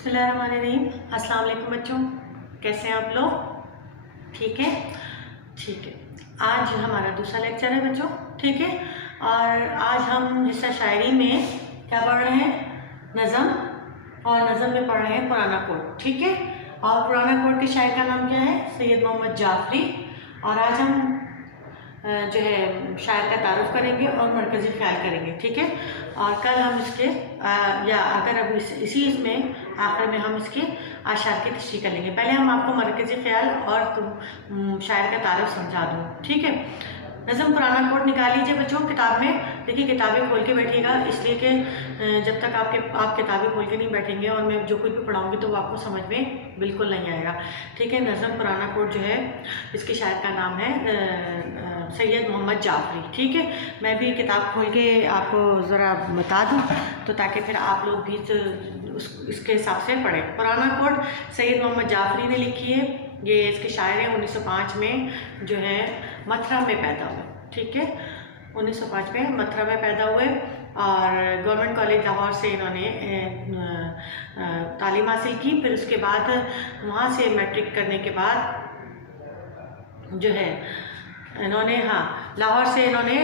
बिस्मिल्लाहिर्रहमानिर्रहीम। अस्सलाम वालेकुम बच्चों, कैसे हैं आप लोग? ठीक है, ठीक है। आज हमारा दूसरा लेक्चर है बच्चों, ठीक है। और आज हम हिस्सा शायरी में क्या पढ़ रहे हैं? नज़म, और नज़म में पढ़ रहे हैं पुराना कोट, ठीक है। और पुराना कोट के शायर का नाम क्या है? सैयद मोहम्मद जाफरी। और आज हम जो है शायर का तारुफ करेंगे और मरकज़ी ख्याल करेंगे, ठीक है। और कल हम इसके या अगर अब इसी इसमें आखिर में हम इसके आशार की तशरीह कर लेंगे। पहले हम आपको मरकज़ी ख्याल और शायर का तारुफ समझा दूँ, ठीक है। नज़म पुराना कोट निकाल लीजिए बच्चों किताब में। देखिए किताबें खोल के बैठिएगा, इसलिए कि जब तक आप किताबें खोल के नहीं बैठेंगे और मैं जो कुछ भी पढ़ाऊँगी तो वो आपको समझ में बिल्कुल नहीं आएगा, ठीक है। नज़म पुराना कोट जो है इसके शायर का नाम है सैयद मोहम्मद जाफरी, ठीक है। मैं भी किताब खोल के आपको ज़रा बता दूँ तो ताकि फिर आप लोग भी इसके हिसाब से पढ़ें। पुराना कोट सैयद मोहम्मद जाफरी ने लिखी है। ये इसके शायर हैं। 1905 में जो है मथुरा में पैदा हुए, ठीक है। 1905 में मथुरा में पैदा हुए और गवर्नमेंट कॉलेज लाहौर से इन्होंने तालीम हासिल की। फिर उसके बाद वहाँ से मैट्रिक करने के बाद जो है इन्होंने लाहौर से इन्होंने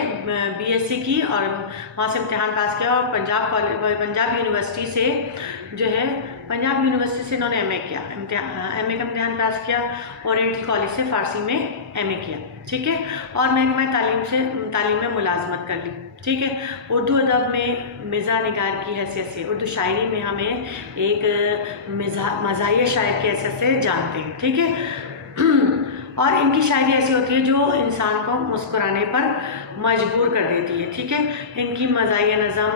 बीएससी की और वहाँ से इम्तिहान पास किया। और पंजाब यूनिवर्सिटी से जो है पंजाब यूनिवर्सिटी से इन्होंने एमए किया, एमए का इम्तिहान पास किया। ओरिएंटल कॉलेज से फ़ारसी में एमए किया, ठीक है। और महकमा तालीम में मुलाजमत कर ली, ठीक है। उर्दू अदब में मिज़ा निगार की हैसियत से, उर्दू शायरी में हमें एक मज़ाहिया शायर की हैसियत से जानते हैं, ठीक है। और इनकी शायरी ऐसी होती है जो इंसान को मुस्कुराने पर मजबूर कर देती है, ठीक है। इनकी मज़ाहिया नज़म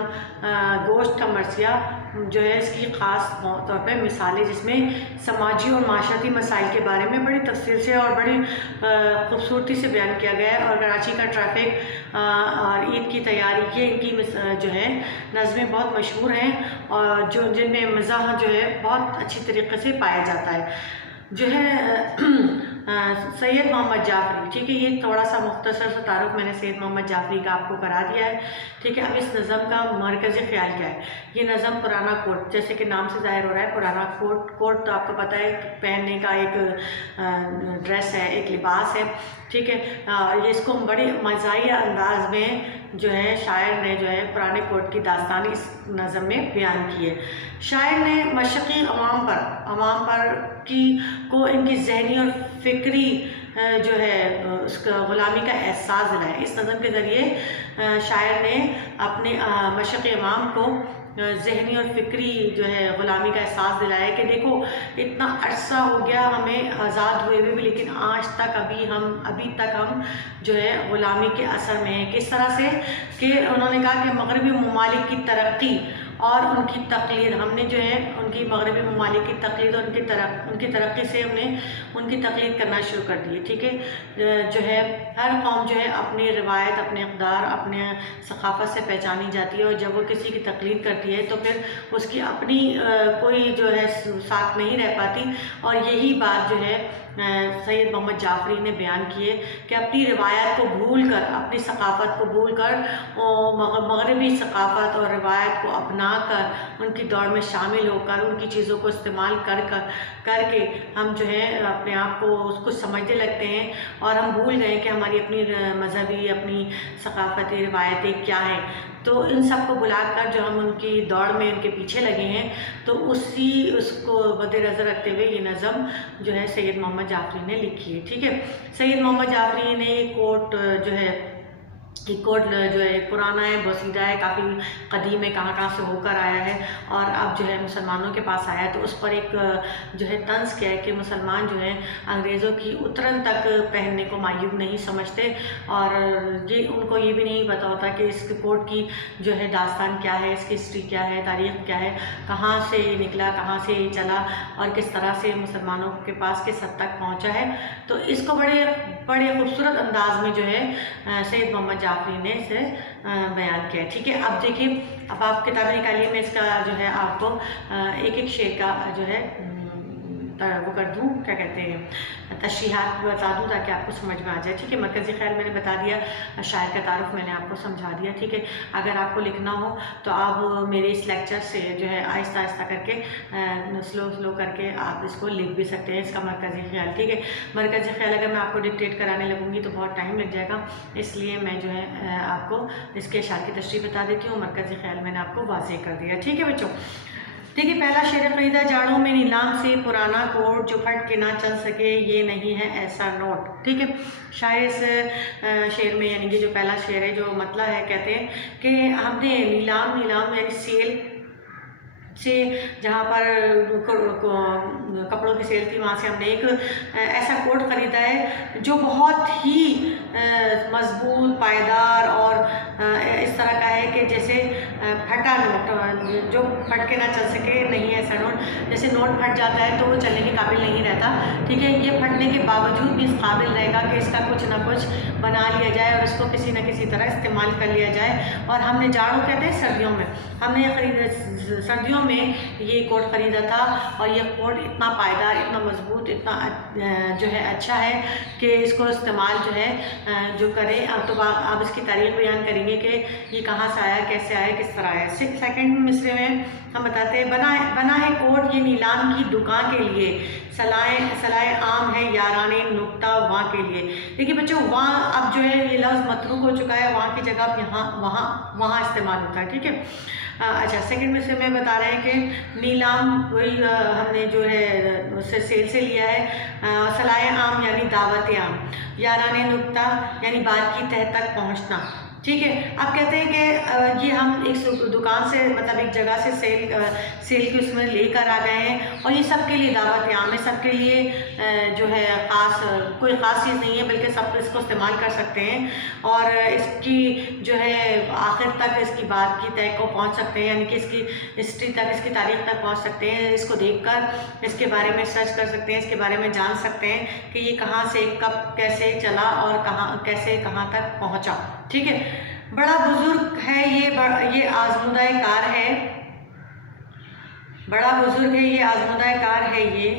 गोश्त का मरसिया जो है इसकी ख़ास तौर पे मिसालें जिसमें समाजी और माशरती मसाइल के बारे में बड़ी तफसील से और बड़ी खूबसूरती से बयान किया गया है। और कराची का ट्रैफिक और ईद की तैयारी ये इनकी जो है नज़में बहुत मशहूर हैं और जिनमें मज़ाह जो है बहुत अच्छी तरीके से पाया जाता है। जो है सैयद मोहम्मद जाफरी, ठीक है। ये थोड़ा सा मुख्तसर सा तारुफ मैंने सैयद मोहम्मद जाफरी का आपको करा दिया है, ठीक है। अब इस नज़म का मरकज़ी ख्याल क्या है? ये नज़म पुराना कोट, जैसे कि नाम से ज़ाहिर हो रहा है, पुराना कोट तो आपको पता है पहनने का एक ड्रेस है, एक लिबास है, ठीक है। ये इसको बड़े मज़ाहिया अंदाज में जो है शायर ने जो है पुराने कोट की दास्तान इस नज़म में बयान की है। शायर ने मशक़ी अवाम पर को इनकी ज़हनी और फ़िक्री जो है उसका ग़ुलामी का एहसास दिलाया। इस नज़म के ज़रिए शायर ने अपने मशक़ी अवाम को ज़हनी और फ़िक्री जो है ग़ुलामी का एहसास दिलाया कि देखो इतना अरसा हो गया हमें आज़ाद हुए भी लेकिन आज तक अभी तक हम जो है ग़ुलामी के असर में हैं। किस तरह से कि उन्होंने कहा कि मग़रबी ममालिक की तरक्की और उनकी तक़लीद, हमने जो है उनकी मग़रबी ममालिक की तक़लीद और उनकी तरक्की से हमने उनकी तक़लीद करना शुरू कर दी है, ठीक है। जो है हर कौम जो है अपनी रिवायत, अपने इक़दार, अपने सक़ाफ़त से पहचानी जाती है और जब वो किसी की तक़लीद करती है तो फिर उसकी अपनी कोई जो है साख नहीं रह पाती। और यही बात जो है सैयद मोहम्मद जाफरी ने बयान की है कि अपनी रिवायत को भूल कर, अपनी सक़ाफ़त को भूल कर मग़रबी सक़ाफ़त और रिवायत को अपना कर उनकी दौड़ में शामिल होकर उनकी चीज़ों को इस्तेमाल करके हम जो है अपने आप को उसको समझने लगते हैं और हम भूल गए कि हमारी अपनी मज़हबी अपनी सक़ाफ़ती रिवायतें क्या हैं। तो इन सब को बुलाकर जो हम उनकी दौड़ में उनके पीछे लगे हैं तो उसको मद्देनज़र रखते हुए ये नज़म जो है सैयद मोहम्मद जाफरी ने लिखी है, ठीक है। सैयद मोहम्मद जाफरी ने कोट जो है कोट जो है पुराना है, बोसीदा है, काफ़ी कदीम है, कहाँ से होकर आया है और अब जो है मुसलमानों के पास आया है। तो उस पर एक जो है तंज़ किया है कि मुसलमान जो है अंग्रेज़ों की उतरन तक पहनने को मायूब नहीं समझते और ये उनको ये भी नहीं पता होता कि इस कोट की जो है दास्तान क्या है, इसकी हिस्ट्री क्या है, तारीख़ क्या है, कहाँ से निकला, कहाँ से चला और किस तरह से मुसलमानों के पास किस हद तक पहुँचा है। तो इसको बड़े खूबसूरत अंदाज में जो है सैयद मोहम्मद जाफरी ने इसे बयान किया, ठीक है। अब देखिए, अब आप किताबें निकालिए, मैं इसका जो है आपको एक एक शेर का जो है वो कर दूँ, क्या कहते हैं, तशरीहात बता दूँ ताकि आपको समझ में आ जाए। ठीक है, मरकज़ी ख़्याल मैंने बता दिया, शायर का तारुफ़ मैंने आपको समझा दिया। ठीक है, अगर आपको लिखना हो तो आप मेरे इस लेक्चर से जो है आहिस्ता आहिस्ता करके स्लो करके आप इसको लिख भी सकते हैं, इसका मरकज़ी ख़्याल। ठीक है, मरकज़ी ख़्याल अगर मैं आपको डिक्टेट कराने लगूँगी तो बहुत टाइम लग जाएगा, इसलिए मैं जो है आपको इसके अशार की तशरीह बता देती हूँ। मरकज़ी ख़्याल मैंने आपको वाज़ेह कर दिया। ठीक है बच्चों, देखिए पहला शेर क़रीदा, जाड़ों में नीलाम से पुराना कोट जो फट के ना चल सके, ये नहीं है ऐसा नोट। ठीक है, शायर इस शेर में यानी कि जो पहला शेर है जो मतलब है, कहते हैं कि हमने नीलाम यानी सेल से, जहाँ पर कपड़ों की सेल थी, वहाँ से हमने एक ऐसा कोट ख़रीदा है जो बहुत ही मजबूत, पायदार और इस तरह का है कि जैसे फटा नोट जो फट के ना चल सके, नहीं है ऐसा नोट। जैसे नोट फट जाता है तो वो चलने के काबिल नहीं रहता। ठीक है, ये फटने के बावजूद भी इस काबिल रहेगा कि इसका कुछ ना कुछ बना लिया जाए और इसको किसी न किसी तरह इस्तेमाल कर लिया जाए। और हमने जाड़ों कहते हैं सर्दियों में, हमने सर्दियों में ये कोट ख़रीदा था और ये कोट इतना पायदार, इतना मजबूत, इतना जो है अच्छा है कि इसको इस्तेमाल जो है जो करें। तो आप इसकी तारीख़ बयान करेंगे कि ये कहाँ से आया, कैसे आया, किस तरह आया। सेकंड मिसरे में हम बताते हैं, बना है कोट ये नीलाम की दुकान के लिए, सलाए आम है याराने नुक्ता वहाँ के लिए। देखिए बच्चों, वहाँ अब जो है ये लफ्ज़ मतरूक हो चुका है, वहाँ की जगह यहाँ वहाँ इस्तेमाल होता है। ठीक है, अच्छा सेकंड में से मैं बता रहे हैं कि नीलाम वही हमने जो है उससे सेल से लिया है। सलाए आम यानी दावत आम, याराने नुक्ता यानी बात की तह तक पहुँचना। ठीक है, अब कहते हैं कि ये हम एक दुकान से, मतलब एक जगह से सेल के उसमें लेकर आ गए हैं और ये सबके लिए दावत आम है, सबके लिए जो है कोई ख़ास चीज़ नहीं है, बल्कि सब इसको इस्तेमाल कर सकते हैं और इसकी जो है आखिर तक इसकी बात की तय को पहुंच सकते हैं, यानी कि इसकी हिस्ट्री तक, इसकी तारीख़ तक पहुंच सकते हैं। इसको देखकर इसके बारे में सर्च कर सकते हैं, इसके बारे में जान सकते हैं कि ये कहाँ से, कब, कैसे चला और कहाँ तक पहुँचा। ठीक है, बड़ा बुजुर्ग है ये आज़मूदा कार है, बड़ा बुजुर्ग है ये आज़मूदा कार है, ये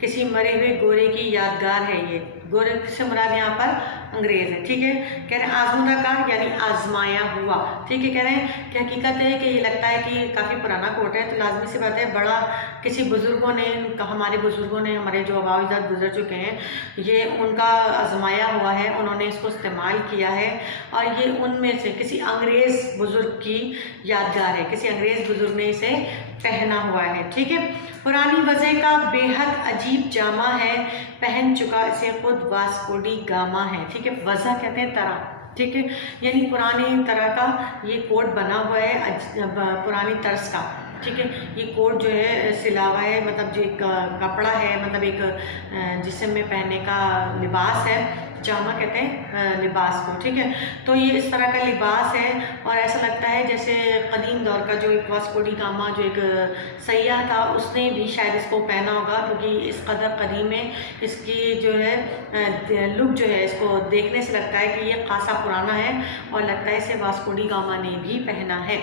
किसी मरे हुए गोरे की यादगार है। ये गोरे से मुराद यहाँ पर अंग्रेज़ है। ठीक है, कह रहे हैं आज़मूदा कार यानी आजमाया हुआ। ठीक है, कह रहे हैं कि हकीकत है कि ये लगता है कि काफ़ी पुराना कोट है, तो लाजमी सी बात है बड़ा किसी बुज़ुर्गों ने, हमारे बुज़ुर्गों ने, हमारे जो आबाओ अजदाद गुजर चुके हैं, ये उनका आजमाया हुआ है, उन्होंने इसको इस्तेमाल किया है और ये उनमें से किसी अंग्रेज़ बुज़ुर्ग की यादगार है, किसी अंग्रेज़ बुज़ुर्ग ने इसे पहना हुआ है। ठीक है, पुरानी वज़ह का बेहद अजीब जामा है, पहन चुका इसे खुद वास्को डी गामा है। ठीक है, वज़ह कहते हैं तरह। ठीक है, यानी पुरानी तरह का ये कोट बना हुआ है, पुरानी तर्ज का। ठीक है, ये कोट जो है सिला हुआ है, मतलब जो एक कपड़ा है, मतलब एक जिस्म में पहनने का लिबास है, जामा कहते हैं लिबास को। ठीक है, तो ये इस तरह का लिबास है और ऐसा लगता है जैसे कदीम दौर का जो एक वास्को डी गामा जो एक सयाह था, उसने भी शायद इसको पहना होगा, क्योंकि इस कदर कदीम में इसकी जो है लुक जो है, इसको देखने से लगता है कि ये खासा पुराना है और लगता है इसे वास्को डी गामा ने भी पहना है।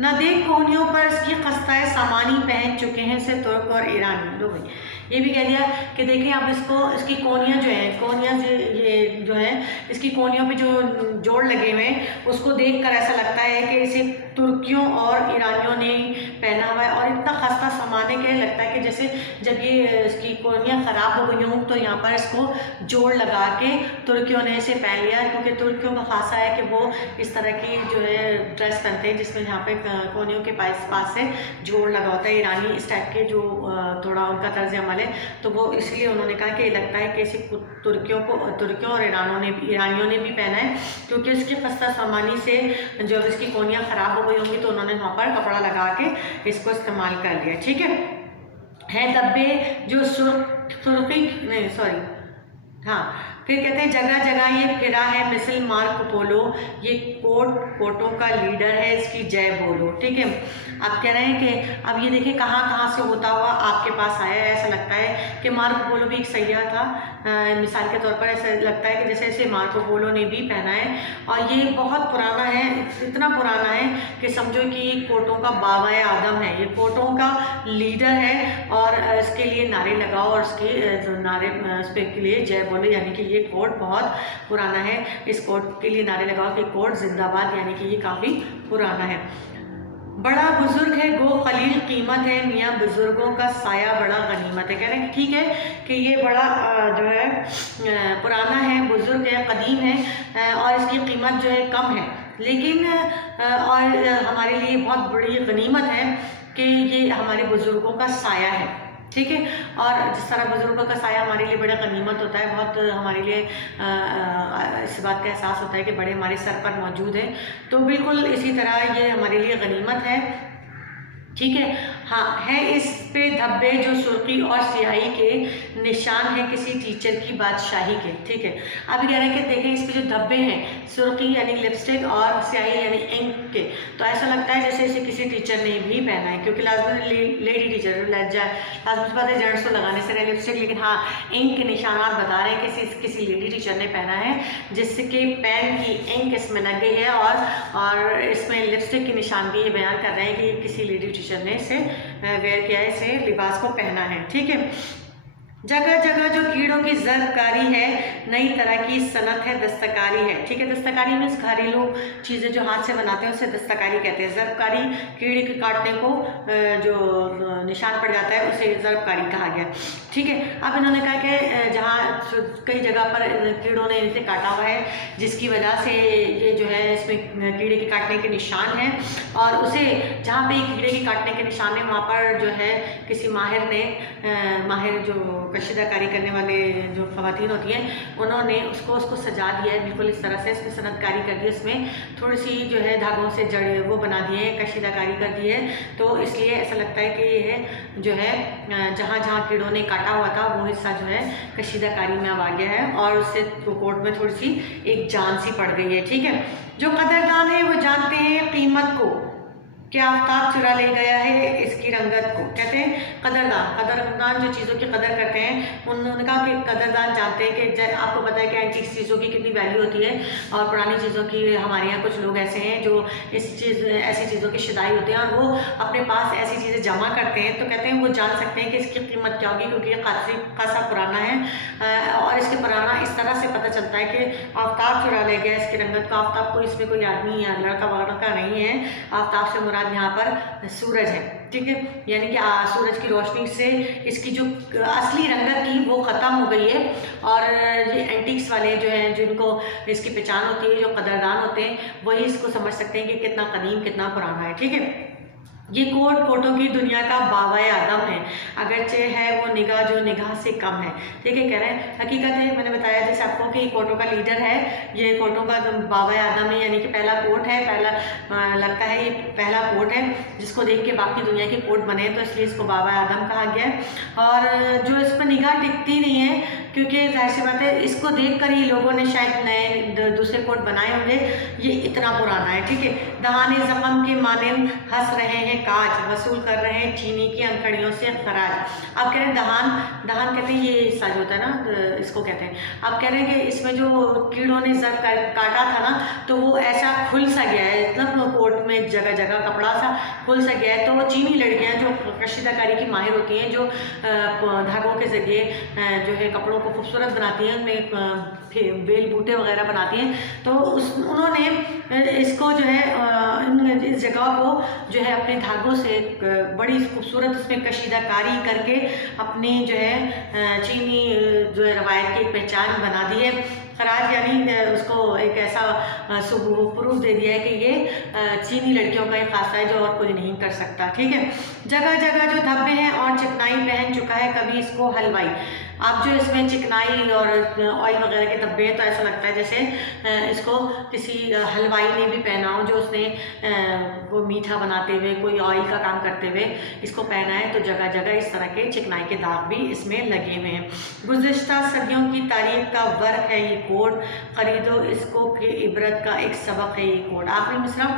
न देख कोहनियों पर इसकी खस्ताए सामानी पहन चुके हैं से तुर्क और ईरानी। लो भाई, ये भी कह दिया कि देखिए आप इसकी कोहनियाँ जो हैं, कोहनियाँ से ये जो है इसकी कोहनियों पे जो जोड़ लगे हुए हैं, उसको देखकर ऐसा लगता है कि इसे तुर्कियों और ईरानियों ने पहना हुआ है और इतना खस्ता सामाने के लगता है कि जैसे जब ये इसकी कोहनियाँ ख़राब हो गई हों तो यहाँ पर इसको जोड़ लगा के तुर्कियों ने इसे पहन लिया, क्योंकि तुर्कियों का खासा है कि वो इस तरह की जो है ड्रेस पहनते हैं जिसमें यहाँ पे कोहनियों के पास से जोड़ लगा होता है। ईरानी इस टाइप के जो थोड़ा उनका तर्ज अमल है, तो वो इसलिए उन्होंने कहा कि लगता है कि इसे तुर्कियों और ईरानियों ने भी पहना है, क्योंकि इसकी खस्ता सामानी से जब इसकी कोहनियाँ ख़राब हो गई होंगी तो उन्होंने वहाँ पर कपड़ा लगा के इसको इस्तेमाल कर लिया। ठीक है, दब्बे जो सुर्खी नहीं, सॉरी, हाँ, پھر کہتے ہیں جگہ جگہ یہ پھرا ہے مثل مارکو پولو، یہ کوٹوں کا لیڈر ہے، اس کی جے بولو، ٹھیک ہے۔ اب کہہ رہے ہیں کہ اب یہ دیکھیں کہاں کہاں سے ہوتا ہوا آپ کے پاس آیا ہے۔ ایسا لگتا ہے کہ مارکو پولو بھی ایک سیاح تھا، مثال کے طور پر ایسا لگتا ہے کہ جیسے ایسے مارکو پولو نے بھی پہنا ہے، اور یہ بہت پرانا ہے، اتنا پرانا ہے کہ سمجھو کہ یہ کوٹوں کا بابا آدم ہے، یہ کوٹوں کا لیڈر ہے، اور اس کے لیے نعرے لگاؤ اور اس کے نعرے اس پہ کے لیے جے بولو، یعنی کہ یہ کوٹ بہت پرانا ہے، اس کوٹ کے لیے نعرے لگاؤ کہ کوٹ زندہ باد، یعنی کہ یہ کافی پرانا ہے۔ بڑا بزرگ ہے گو خلیل قیمت ہے، میاں بزرگوں کا سایہ بڑا غنیمت ہے۔ کہہ رہے ہیں ٹھیک ہے کہ یہ بڑا جو ہے پرانا ہے، بزرگ ہے، قدیم ہے، اور اس کی قیمت جو ہے کم ہے، لیکن اور ہمارے لیے بہت بڑی غنیمت ہے کہ یہ ہمارے بزرگوں کا سایہ ہے، ٹھیک ہے۔ اور جس طرح بزرگوں کا سایہ ہمارے لیے بڑا غنیمت ہوتا ہے، بہت ہمارے لیے اس بات کا احساس ہوتا ہے کہ بڑے ہمارے سر پر موجود ہیں، تو بالکل اسی طرح یہ ہمارے لیے غنیمت ہے، ٹھیک ہے۔ ہاں ہے اس پہ دھبے جو سرخی اور سیاہی کے نشان ہے کسی ٹیچر کی بادشاہی کے، ٹھیک ہے۔ اب کہہ رہے ہیں کہ دیکھیں اس پہ جو دھبے ہیں، سرخی یعنی لپسٹک اور سیاہی یعنی انک کے، تو ایسا لگتا ہے جیسے اسے کسی ٹیچر نے بھی پہنا ہے، کیونکہ لازمی لیڈی ٹیچر لازمی بات ہے جینٹس کو لگانے سے رہے لپسٹک، لیکن ہاں انک کے نشانات بتا رہے ہیں کہ کسی لیڈی ٹیچر نے پہنا ہے، جس کے پین کی انک اس میں لگ گئی ہے، اور اس میں لپسٹک کے نشان بھی یہ بیان کر رہے ہیں کہ کسی لیڈی ٹیچر نے اسے ویئر کیا ہے، اسے لباس کو پہنا ہے، ٹھیک ہے۔ جگہ جگہ جو کیڑوں کی ضرب کاری ہے، نئی طرح کی صنعت ہے، دستکاری ہے، ٹھیک ہے۔ دستکاری میں گھریلو چیزیں جو ہاتھ سے بناتے ہیں اسے دستکاری کہتے ہیں۔ ضرب کاری کیڑے کے کاٹنے کو جو نشان پڑ جاتا ہے اسے ضرب کاری کہا گیا، ٹھیک ہے۔ اب انہوں نے کہا کہ جہاں کئی جگہ پر کیڑوں نے اسے کاٹا ہوا ہے، جس کی وجہ سے یہ جو ہے اس میں کیڑے کے کاٹنے کے نشان ہیں، اور اسے جہاں پہ کیڑے کے کاٹنے کے نشان ہیں وہاں پر جو ہے کسی ماہر نے جو کشیدہ کاری کرنے والے جو خواتین ہوتی ہیں انہوں نے اس کو سجا دیا ہے بالکل اس طرح سے، اس میں صنعت کاری کر دی، اس میں تھوڑی سی جو ہے دھاگوں سے جڑے وہ بنا دیے ہیں، کشیدہ کاری کر دی ہے، تو اس لیے ایسا لگتا ہے کہ یہ ہے جو ہے جہاں جہاں کیڑوں نے کاٹا ہوا تھا وہ حصہ جو ہے کشیدہ کاری میں اب آ گیا ہے، اور اس سے کوٹ میں تھوڑی سی ایک جان سی پڑ گئی ہے، ٹھیک ہے۔ جو قدردان ہے وہ جانتے ہیں قیمت کو، کہ آفتاب چرا لے گیا ہے اس کی رنگت کو، کہتے ہیں قدردان جو چیزوں کی قدر کرتے ہیں، انہوں نے کہا کہ قدردان جانتے ہیں کہ آپ کو پتہ ہے کہ اینٹیک چیزوں کی کتنی ویلیو ہوتی ہے، اور پرانی چیزوں کی ہمارے یہاں کچھ لوگ ایسے ہیں جو ایسی چیزوں کی شدائی ہوتے ہیں، اور وہ اپنے پاس ایسی چیزیں جمع کرتے ہیں، تو کہتے ہیں وہ جان سکتے ہیں کہ اس کی قیمت کیا ہوگی، کیونکہ یہ خاصا پرانا ہے، اور اس کے پرانا اس طرح سے پتہ چلتا ہے کہ آفتاب چرا لے گیا اس کی رنگت کو۔ آفتاب کو اس میں کوئی آدمی یا لڑکا وغیرہ نہیں ہے، آفتاب سے مراد یہاں پر سورج ہے، ٹھیک ہے، یعنی کہ سورج کی روشنی سے اس کی جو اصلی رنگت تھی وہ ختم ہو گئی ہے، اور یہ اینٹیکس والے جو ہیں جن کو اس کی پہچان ہوتی ہے، جو قدردان ہوتے ہیں، وہی اس کو سمجھ سکتے ہیں کہ کتنا قدیم کتنا پرانا ہے، ٹھیک ہے۔ یہ کوٹوں کی دنیا کا بابا آدم ہے، اگرچہ ہے وہ نگاہ سے کم ہے، ٹھیک ہے۔ کہہ رہے ہیں حقیقت ہے، میں نے بتایا جیسے آپ کو کہ یہ کوٹوں کا لیڈر ہے، یہ کوٹوں کا بابا آدم ہے، یعنی کہ پہلا کوٹ ہے، لگتا ہے یہ پہلا کوٹ ہے جس کو دیکھ کے باقی دنیا کے کوٹ بنے، تو اس لیے اس کو بابا آدم کہا گیا ہے، اور جو اس پر نگاہ ٹکتی نہیں ہے، کیونکہ ظاہر سی بات ہے اس کو دیکھ کر ہی لوگوں نے شاید نئے دوسرے کوٹ بنائے ہوں گے، یہ اتنا پرانا ہے، ٹھیک ہے۔ دہانے زخم کے مانند ہنس رہے ہیں کاج، وصول کر رہے ہیں چینی کی انکڑیوں سے خراج۔ اب کہہ رہے ہیں دہان کہتے ہیں یہ حصہ جو ہوتا ہے نا، اس کو کہتے ہیں۔ اب کہہ رہے ہیں کہ اس میں جو کیڑوں نے زر کاٹا تھا نا، تو وہ ایسا کھل سا گیا ہے، مطلب کوٹ میں جگہ جگہ کپڑا سا کھل سا گیا ہے، تو وہ چینی لڑکیاں جو کشیدہ کاری کی ماہر ہوتی ہیں، جو دھاگوں کے ذریعے جو ہے کپڑوں کو خوبصورت بناتی ہیں، ان میں بیل بوٹے وغیرہ بناتی ہیں، تو انہوں نے اس کو جو ہے اس جگہ کو جو ہے اپنے دھاگوں سے بڑی خوبصورت اس میں کشیدہ کاری کر کے اپنی جو ہے چینی جو ہے روایت کی ایک پہچان بنا دی ہے۔ خراج یعنی اس کو ایک ایسا پروف دے دیا ہے کہ یہ چینی لڑکیوں کا ایک خاصہ ہے جو اور کوئی نہیں کر سکتا، ٹھیک ہے۔ جگہ جگہ جو دھبے ہیں اور چکنائی پہن چکا ہے کبھی اس کو حلوائی۔ اب جو اس میں چکنائی اور آئل وغیرہ کے دھبے ہیں تو ایسا لگتا ہے جیسے اس کو کسی حلوائی نے بھی پہنا ہو، جو اس نے وہ میٹھا بناتے ہوئے کوئی آئل کا کام کرتے ہوئے اس کو پہنا ہے، تو جگہ جگہ اس طرح کے چکنائی کے داغ بھی اس میں لگے ہوئے ہیں۔ گزشتہ صدیوں کی تاریخ کا ورق ہے یہ کوٹ، خریدو اس کو کہ عبرت کا ایک سبق ہے یہ کوٹ۔ آخری مصرع،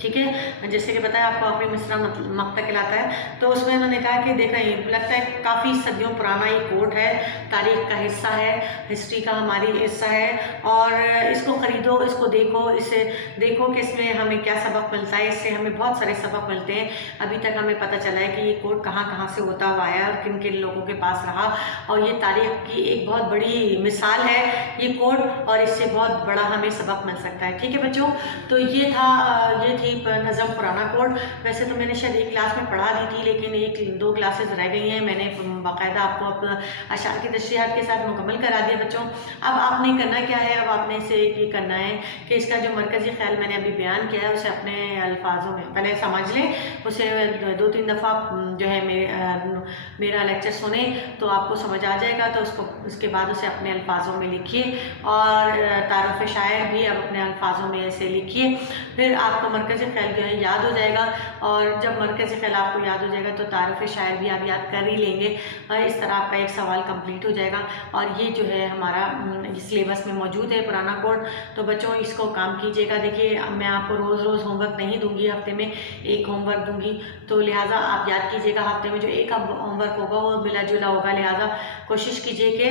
ٹھیک ہے، جیسے کہ بتایا آپ کو آخری مصرع مقطع کہلاتا ہے، تو اس میں انہوں نے کہا کہ دیکھیں لگتا ہے کافی صدیوں پرانا یہ کوٹ ہے، تاریخ کا حصہ ہے، ہسٹری کا ہماری حصہ ہے، اور اس کو خریدو، اس کو دیکھو، اسے دیکھو کہ اس میں ہمیں کیا سبق ملتا ہے۔ اس سے ہمیں بہت سارے سبق ملتے ہیں۔ ابھی تک ہمیں پتہ چلا ہے کہ یہ کوٹ کہاں کہاں سے ہوتا ہوا آیا اور کن کن لوگوں کے پاس رہا، اور یہ تاریخ کی ایک بہت بڑی مثال ہے یہ کوٹ، اور اس سے بہت بڑا ہمیں سبق مل سکتا ہے۔ ٹھیک ہے بچوں، تو یہ تھی نظم پرانا کوٹ۔ ویسے تو میں نے شاید ایک کلاس میں پڑھا دی تھی، لیکن ایک دو کلاسز رہ گئی ہیں، میں نے باقاعدہ آپ کو اشعار کی تشریحات کے ساتھ مکمل کرا دیا بچوں۔ اب آپ نے کرنا کیا ہے، اب آپ نے اسے یہ کرنا ہے کہ اس کا جو مرکزی خیال میں نے ابھی بیان کیا ہے اسے اپنے الفاظوں میں پہلے سمجھ لیں، اسے 2-3 دفعہ جو ہے میرا لیکچر سنیں تو آپ کو سمجھ آ جائے گا، تو اس کے بعد اسے اپنے الفاظوں میں لکھیے، اور تعارف شاعر بھی اب اپنے الفاظوں میں ایسے لکھیے، پھر آپ کو مرکزی خیال جو ہے یاد ہو جائے گا، اور جب مرکزی خیال آپ کو یاد ہو جائے گا تو تعارف شاعر بھی آپ یاد کر ہی لیں گے، اور اس طرح آپ کا ایک سوال کمپلیٹ ہو جائے گا۔ اور یہ جو ہے ہمارا سلیبس میں موجود ہے پرانا کوٹ، تو بچوں اس کو کام کیجیے گا۔ دیکھیے میں آپ کو روز روز ہوم ورک نہیں دوں گی، ہفتے میں ایک ہوم ورک دوں گی، تو لہٰذا آپ یاد کیجیے گا ہفتے میں جو ایک ہوم ورک ہوگا وہ ملا جلا ہوگا، لہٰذا کوشش کیجیے کہ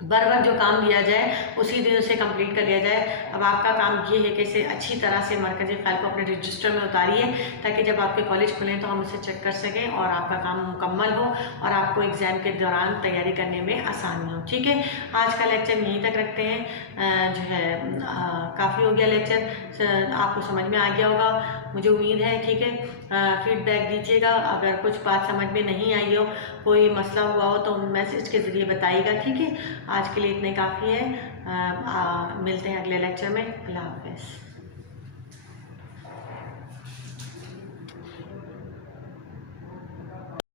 بر وقت جو کام دیا جائے اسی دن اسے کمپلیٹ کر لیا جائے۔ اب آپ کا کام یہ ہے کہ اسے اچھی طرح سے مرکزی خیال کو اپنے رجسٹر میں اتاریے، تاکہ جب آپ کے کالج کھلیں تو ہم اسے چیک کر سکیں اور آپ کا کام مکمل ہو اور آپ کو ایگزام کے دوران تیاری کرنے میں آسانی ہو۔ ٹھیک ہے، آج کا لیکچر یہیں تک رکھتے ہیں، جو ہے کافی ہو گیا لیکچر، آپ کو سمجھ میں آ گیا ہوگا مجھے امید ہے۔ ٹھیک ہے، فیڈ بیک دیجیے گا، اگر کچھ بات سمجھ میں نہیں آئی ہو، کوئی مسئلہ ہوا ہو تو میسج کے ذریعے بتائیے گا۔ ٹھیک ہے، آج کے لیے اتنے کافی ہے، ملتے ہیں اگلے لیکچر میں۔ اللہ حافظ۔